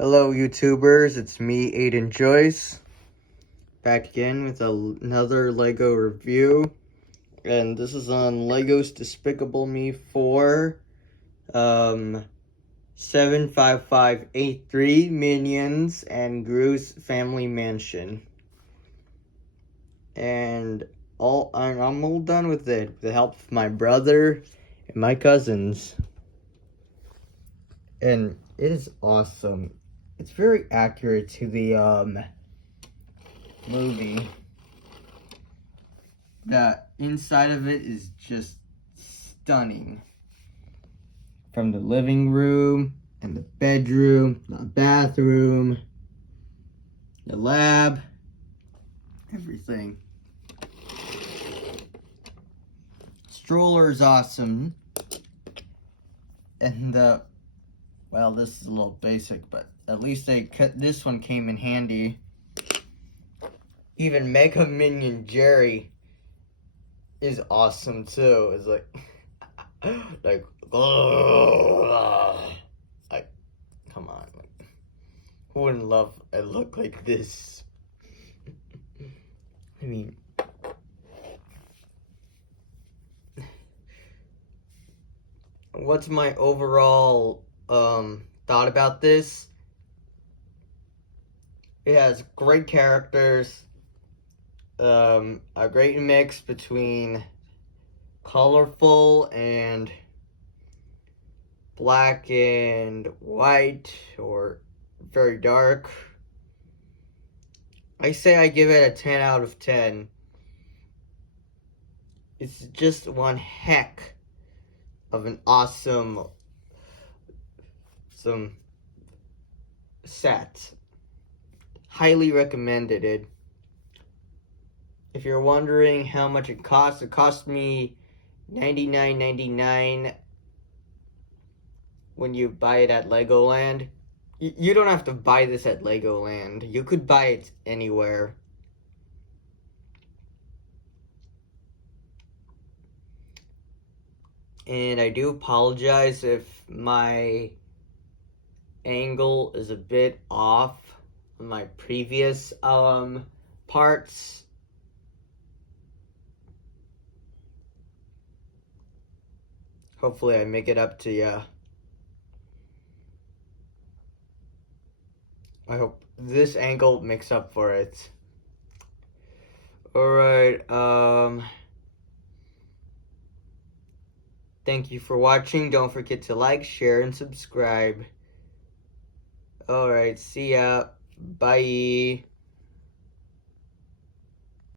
Hello YouTubers, it's me, Aidan Joyce, back again with another LEGO review, and this is on LEGO's Despicable Me 4, 75583 Minions and Gru's Family Mansion. And I'm all done with it, with the help of my brother and my cousins. And it is awesome. It's very accurate to the movie. The inside of it is just stunning. From the living room and the bedroom, the bathroom, the lab, everything. Stroller is awesome. And well, this is a little basic, but at least this one came in handy. Even Mega Minion Jerry is awesome too. It's like, like come on, like, who wouldn't love a look like this? I mean, what's my overall thought about this? It has great characters, a great mix between colorful and black and white, or very dark. I say I give it a 10 out of 10. It's just one heck of an awesome set. Highly recommended it. If you're wondering how much it cost me $99.99 when you buy it at Legoland. You don't have to buy this at Legoland. You could buy it anywhere. And I do apologize if my angle is a bit off on my previous parts. Hopefully I make it up to ya. I hope this angle makes up for it. Alright, thank you for watching. Don't forget to like, share, and subscribe. Alright, see ya. Bye.